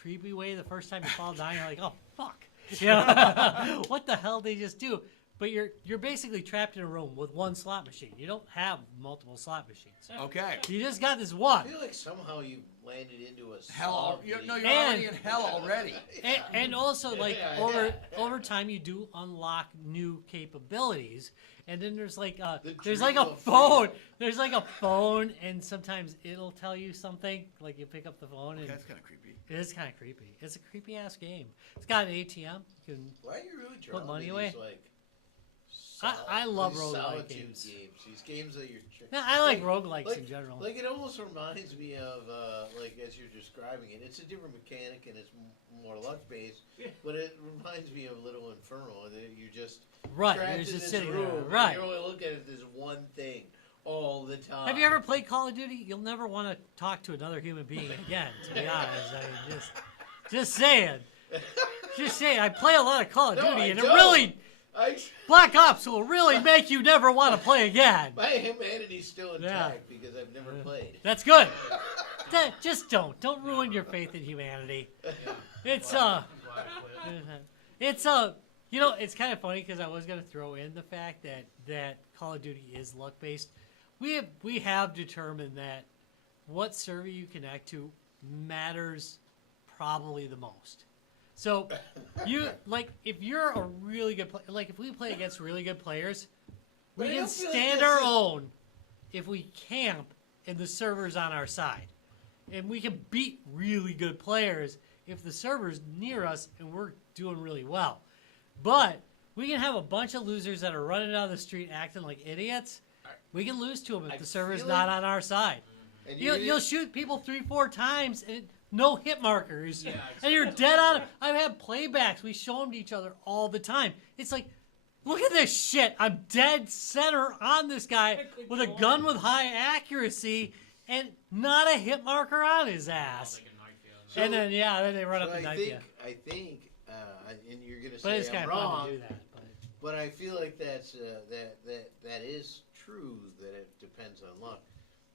creepy way. The first time you fall down, you're like, oh, fuck. You know? What the hell did they just do? But you're basically trapped in a room with one slot machine. You don't have multiple slot machines. Okay. You just got this one. I feel like somehow you landed into a Hell. You're And- already in hell already. And also, like, Yeah. over time, you do unlock new capabilities. And then there's like a dream of phone. freedom. There's like a phone, and sometimes it'll tell you something. Like, you pick up the phone, and That's kind of creepy. it is kind of creepy. It's a creepy ass game. It's got an ATM. You can. Why are you really drawn money to away? these, like, I love these roguelike solitude games. These games that you're. No, I like roguelikes in general. Like it almost reminds me of like as you're describing it. It's a different mechanic and it's more luck based, but it reminds me of Little Inferno. And you're just Right, trapped you're in just this sitting room. there. And Right. you only look at it as one thing all the time. Have you ever played Call of Duty? You'll never want to talk to another human being again. To be honest, I mean, just saying. Just saying. I play a lot of Call of No, Duty, I and it don't. really Black Ops will really make you never want to play again. My humanity's still intact because I've never played. That's good. Just don't ruin your faith in humanity. It's you know, it's kind of funny because I was gonna throw in the fact that Call of Duty is luck based. We have determined that what server you connect to matters probably the most. So, if you're a really good player, like if we play against really good players, we But I can don't feel like stand this our is- own if we camp and the server's on our side. And we can beat really good players if the server's near us and we're doing really well. But we can have a bunch of losers that are running down the street acting like idiots. We can lose to them if I the server's feel not like- on our side. And You'll shoot people 3-4 times and no hit markers, Yeah, and you're dead on. I've had playbacks. We show them to each other all the time. It's like, look at this shit. I'm dead center on this guy with a gun with high accuracy and not a hit marker on his ass. They can knife you. And then then they run So up and knife you. I think, and you're gonna But it's say kind I'm of fun wrong, to do that. but I feel like that's that is true. That it depends on luck,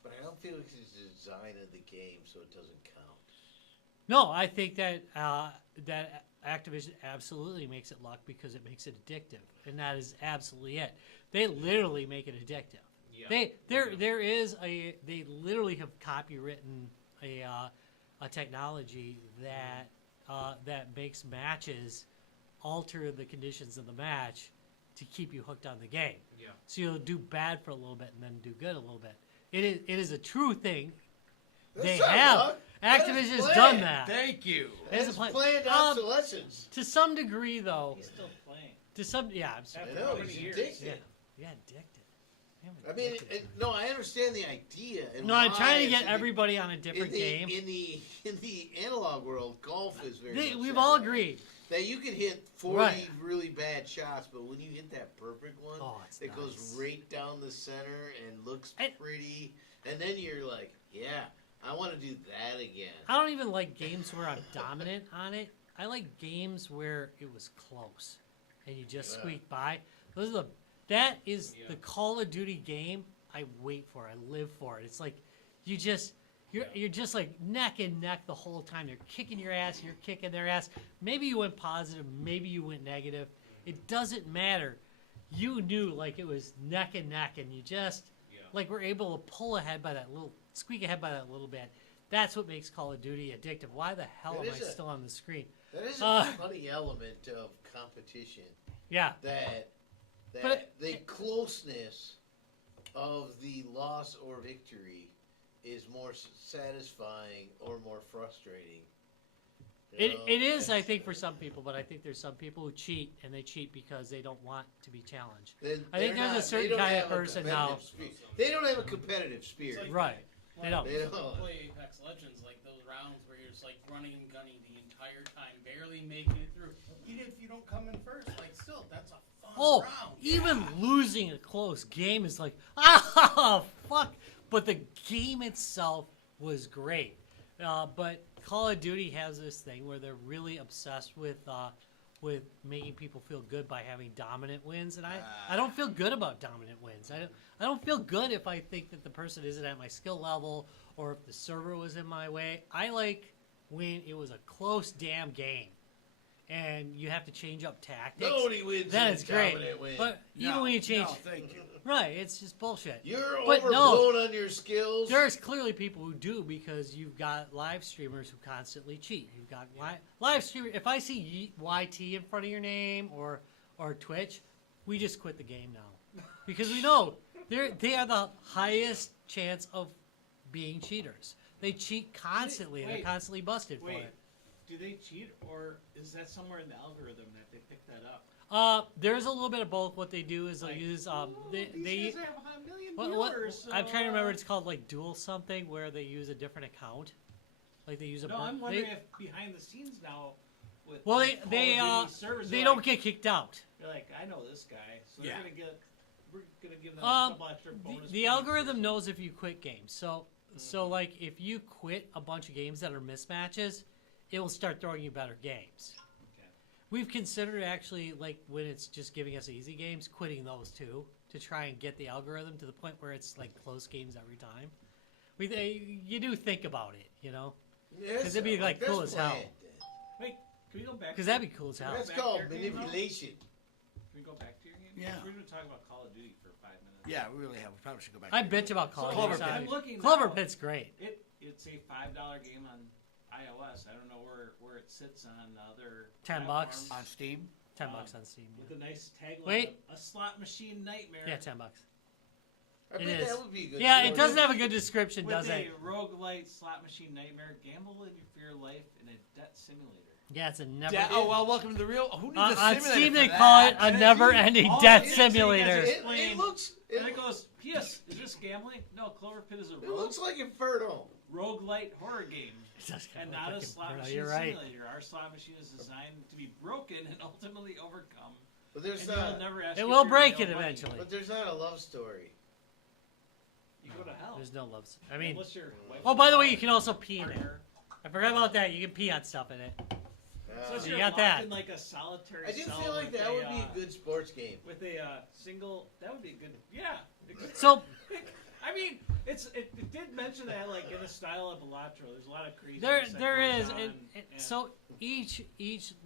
but I don't feel like it's the design of the game, so it doesn't count. No, I think that that Activision absolutely makes it luck because it makes it addictive, and that is absolutely it. They literally make it addictive. Yeah. They literally have copywritten a technology that makes matches alter the conditions of the match to keep you hooked on the game. Yeah. So you'll do bad for a little bit and then do good a little bit. It is a true thing. They That's not have. luck. That is Activision's planned. done that. Thank you. It's It's a plan- planned Um, obsolescence. To some degree, though. He's still playing. To some, yeah, I'm I sorry. After know how he's many years? addicted. Yeah, addicted. Damn, I mean, addicted. no, I understand the idea. And No, I'm why trying to it's get in the- everybody on a different game. In the analog world, golf is very. much We've that all way. agreed. That you can hit 40 Right. really bad shots, but when you hit that perfect one, Oh, it's it goes nice. right down the center and looks And- pretty, and then you're like, yeah, I want to do that again. I don't even like games where I'm dominant on it. I like games where it was close and you just squeaked by. That is the Call of Duty game I wait for. I live for it. It's like you're just like neck and neck the whole time. They're kicking your ass, you're kicking their ass. Maybe you went positive, maybe you went negative. It doesn't matter. You knew like it was neck and neck, and you just like were able to squeak ahead by that little bit. That's what makes Call of Duty addictive. Why the hell am I still on the screen? That is a funny element of competition. Yeah. That the closeness of the loss or victory is more satisfying or more frustrating. It is, I think, for some people, but I think there's some people who cheat, and they cheat because they don't want to be challenged. I think there's a certain kind of person now. They don't have a competitive spirit. Right. They don't. They don't play Apex Legends, like those rounds where you're just like running and gunning the entire time, barely making it through. Even if you don't come in first, like still, that's a fun round. Even losing a close game is like, ah, fuck. But the game itself was great. But Call of Duty has this thing where they're really obsessed with making people feel good by having dominant wins, and I don't feel good about dominant wins. I don't feel good if I think that the person isn't at my skill level or if the server was in my way. I like when it was a close damn game, and you have to change up tactics. Nobody wins. Then it's great. Win. But even when you change, thank you. right, it's just bullshit. You're But overblown on your skills. There's clearly people who do, because you've got live streamers who constantly cheat. You've got live streamers. If I see YT in front of your name or Twitch, we just quit the game now, because we know they are the highest chance of being cheaters. They cheat constantly, and they're constantly busted for it. Do they cheat, or is that somewhere in the algorithm that they pick that up? There's a little bit of both. What they do is they'll use these guys have a million what viewers. So, I'm trying to remember. It's called like dual something, where they use a different account. Like they use a. No, I'm wondering if behind the scenes now, with well, like, Call of Duty servers, they they're don't like, get kicked out. They're like, I know this guy, so Yeah. we're gonna give them a couple extra bonus. The algorithm knows if you quit games. So like if you quit a bunch of games that are mismatches, it will start throwing you better games. Okay. We've considered actually, like when it's just giving us easy games, quitting those too, to try and get the algorithm to the point where it's like close games every time. You do think about it, you know, because it'd be like cool as hell. Wait, can we go back? Because that'd be cool as hell. That's Back to called your game, though? manipulation. Can we go back to your game? Yeah. We're gonna talk about Call of Duty for 5 minutes. Yeah, we really have. We probably should go back. I bitch about Call of So, Duty. I'm looking Clover now. Pit's great. It's a $5 game on iOS. I don't know where it sits on other $10 platforms. on Steam. $10 on Steam. With a nice tagline. Wait. A slot machine nightmare. Yeah, $10. I It bet is. that would be a good. Yeah, story. it doesn't have a good description, With does a it? roguelite slot machine nightmare, gamble for your life in a debt simulator. Yeah, it's a never. Oh well, welcome to the real. Who needs a on simulator Steam, for they that? call it a And never-ending all debt it is, so you simulator. guys It looks. And it goes, P.S. Is this gambling? No, Clover Pit is a It looks like Inferno. roguelite horror game. It does kinda And look not like a slot Inferno, machine you're right. simulator. Our slot machine is designed to be broken and ultimately overcome. But there's And not. you'll never ask It if will you're break no it money. eventually. But there's not a love story. You go to hell. There's no love. I mean, Unless your wife oh, is by the a way, you can also pee in it. partner. I forgot about that. You can pee on stuff in it. So if You you're got locked that. in like a solitary I do cell feel like with that would be a good sports game. with a single. That would be a good. Yeah. So I mean, it did mention that like in the style of Elatro, there's a lot of crazy. there that is, goes on, and and- so each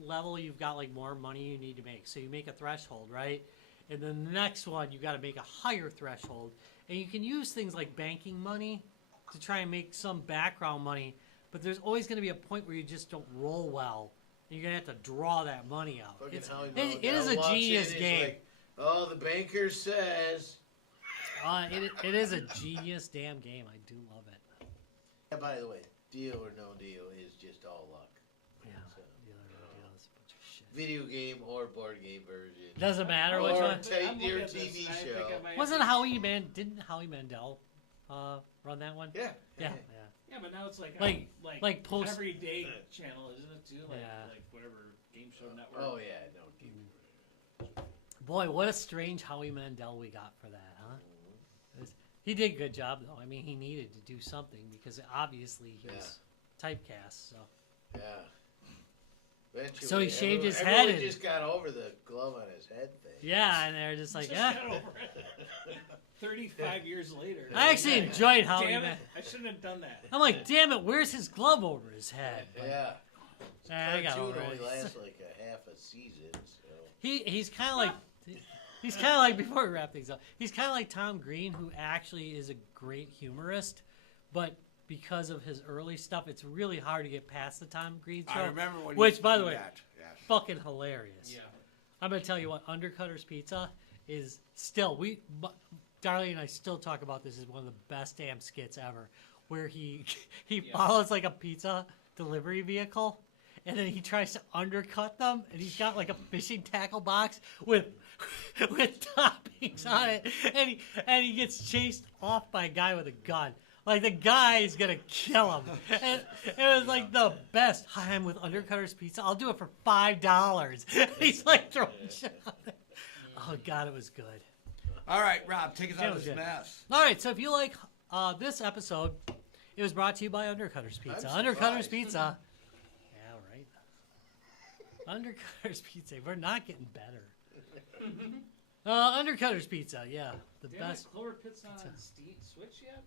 level you've got like more money you need to make. So you make a threshold, right? And then the next one you got to make a higher threshold, and you can use things like banking money to try and make some background money. But there's always going to be a point where you just don't roll well. And you're going to have to draw that money out. Fucking It's, Howie it, Mandel it is a walks in, genius he's game. like, oh, the banker says. It is a genius damn game. I do love it. Yeah, by the way, deal or no deal is just all luck. Yeah. So, Deal or no deal is a bunch of shit. video game or board game version. Doesn't matter which Or one. take I'm your looking at this, TV and I show. think I might Wasn't have to- didn't Howie Mandel run that one? Yeah. Yeah. Yeah, but now it's like Like- on, like post- everyday channel, isn't it too? Like Yeah. like whatever game show network. Oh yeah, no. Boy, what a strange Howie Mandel we got for that, huh? He did a good job, though. I mean, he needed to do something because obviously he was typecast. So. Yeah. Eventually, So he shaved his everyone head and- just got over the glove on his head thing. Yeah, and they're just like, Just yeah. got over it. 35 years later. I actually enjoyed how he Damn it! met. I shouldn't have done that. I'm like, damn it, where's his glove over his head? But, Yeah. I got Cartoon over only it. lasts like a half a season, so. He's kind of like. He's kind of like, before we wrap things up, he's kind of like Tom Green, who actually is a great humorist, but because of his early stuff, it's really hard to get past the Tom Green show. I remember when Which, by the way, that. Yes. fucking hilarious. Yeah. I'm gonna tell you what, Undercutter's Pizza is still Darlene and I still talk about this as one of the best damn skits ever, where he follows like a pizza delivery vehicle, and then he tries to undercut them, and he's got like a fishing tackle box with toppings on it, and he gets chased off by a guy with a gun. Like, the guy is gonna kill him. And it was like the best. Hi, I'm with Undercutter's Pizza. I'll do it for $5. He's like throwing shit on it. Oh God, it was good. All right, Rob, take us That out of was this good. mess. All right, so if you like this episode, it was brought to you by Undercutter's Pizza. I'm Undercutter's surprised. Pizza. Yeah, right. Undercutter's Pizza. We're not getting better. Undercutter's Pizza. Yeah, the Damn best. it, Clover Pit's not on Steam Switch yet?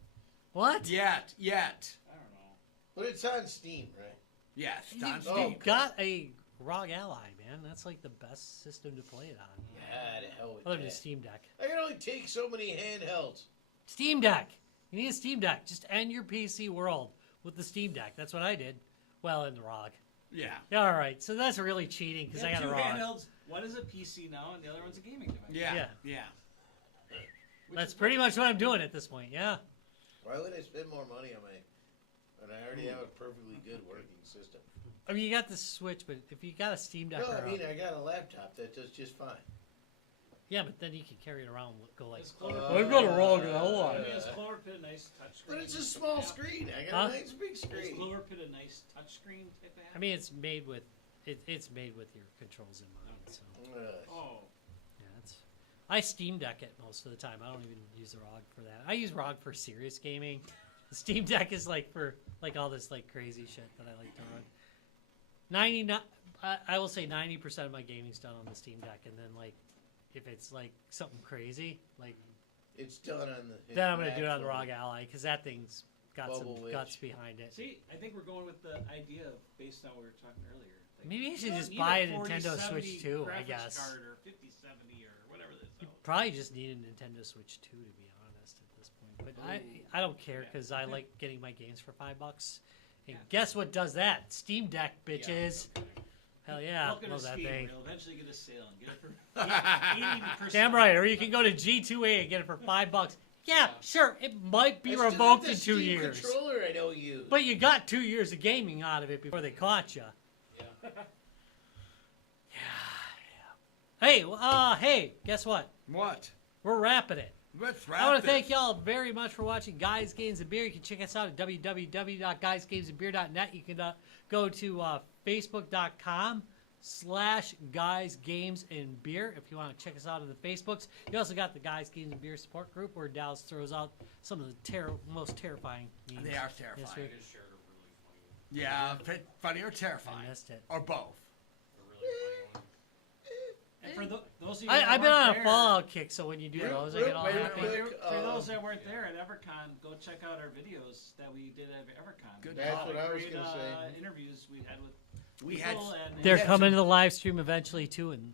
What? Yet. I don't know. But it's on Steam, right? Yes, You, Don Oh. you got a ROG Ally, man. That's like the best system to play it on. Yeah, the hell with Other than that. Steam Deck. I can only take so many handhelds. Steam Deck. You need a Steam Deck. Just end your PC world with the Steam Deck. That's what I did. Well, in the ROG. Yeah. Yeah, all right. So that's really cheating because You I have got a two ROG. handhelds. One is a PC now, and the other one's a gaming device. Yeah. Yeah. Which That's is pretty much what I'm doing at this point. Yeah. Why would I spend more money on when I already have a perfectly good working system? I mean, you got the Switch, but if you got a Steam Deck, No, or I mean, I got a laptop that does just fine. yeah, but then you can carry it around and go like, Is Clover I've got a ROG Ally. I mean, is Clover Pit a nice touchscreen? But it's a small app? screen. I got Huh? a nice big Is screen. Clover Pit a nice touchscreen type of app? I mean, it's made with your controls in mind. So Oh. yeah, I Steam Deck it most of the time. I don't even use the ROG for that. I use ROG for serious gaming. The Steam Deck is like for like all this like crazy shit that I like to run. 99, I will say 90% of my gaming's done on the Steam Deck, and then like if it's like something crazy, like It's done on the. then I'm gonna do it on the Mac ROG Ally because that thing's got Bubble some Witch. guts behind it. See, I think we're going with the idea of based on what we were talking earlier. Like, Maybe I you should don't just need buy a 4070 Nintendo Switch 2, I graphics guess. Card or 5070 or whatever this is. Probably just need a Nintendo Switch 2 to be honest at this point. But I don't care because I like getting my games for $5. And guess what does that? Steam Deck, bitches. Hell yeah, Welcome love to that Steam. thing. We'll eventually get a sale and get it for 80%. Damn right, or you can go to G2B and get it for $5. Yeah, sure, it might be I still revoked have in the 2 Steam years. Controller I don't use. But you got 2 years of gaming out of it before they caught you. Yeah. Hey, hey, guess what? What? We're wrapping it. Let's wrap I want to this. thank y'all very much for watching Guys, Games, and Beer. You can check us out at www.guysgamesandbeer.net. You can go to facebook.com/Guys, Games, and Beer if you want to check us out on the Facebooks. You also got the Guys, Games, and Beer support group where Dallas throws out some of the most terrifying memes. They are terrifying. Yes, I sir. just shared a really funny one. Yeah, funny or I terrifying, missed it. or both. A really funny one. And for those of you that I've been weren't on a there- Fallout kick, so when you do those, I get all wait, happy. wait. For those that weren't there at EverCon, go check out our videos that we did at EverCon. Good That's call. what I was Great, gonna say. Interviews we had with We had, people and They're had coming some- to the live stream eventually too, and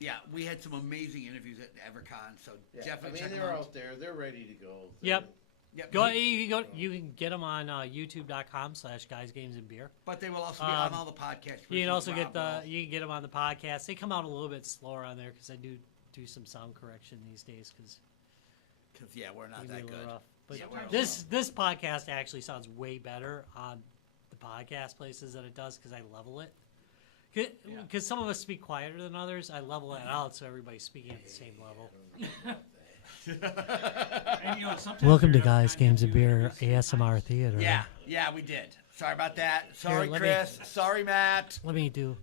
yeah, we had some amazing interviews at EverCon, so Yeah, definitely I check mean, them they're out. out there. They're ready to go. Yep. Yep, you can get them on youtube.com/Guys, Games, and Beer. but they will also be on Um, all the podcasts. You can also Rob get will. you can get them on the podcast. They come out a little bit slower on there because I do some sound correction these days because Because yeah, we're not be a that little good. rough. But Yeah, we're this podcast actually sounds way better on the podcast places than it does because I level it. Because some of us speak quieter than others, I level it out so everybody's speaking at the same level. And, you know, sometimes Welcome to you're Guys, on Games, and YouTube Beer every single ASMR time. Theater. Yeah, we did. Sorry about that. Sorry, let me- Chris. Sorry, Matt. Let me do.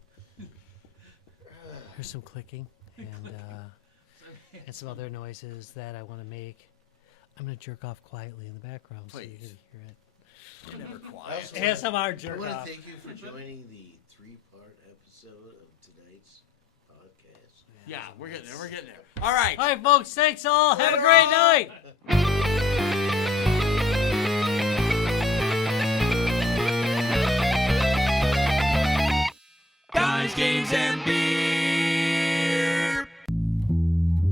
Here's some clicking and some other noises that I want to make. I'm gonna jerk off quietly in the background so you Please. can hear it. You're never quiet. Also, ASMR I jerk want off. to thank you for joining the 3-part episode of tonight's podcast. Yeah, we're getting there. We're getting there. All right. All right, folks. Thanks all. Have a great night. Guys, games, and beer.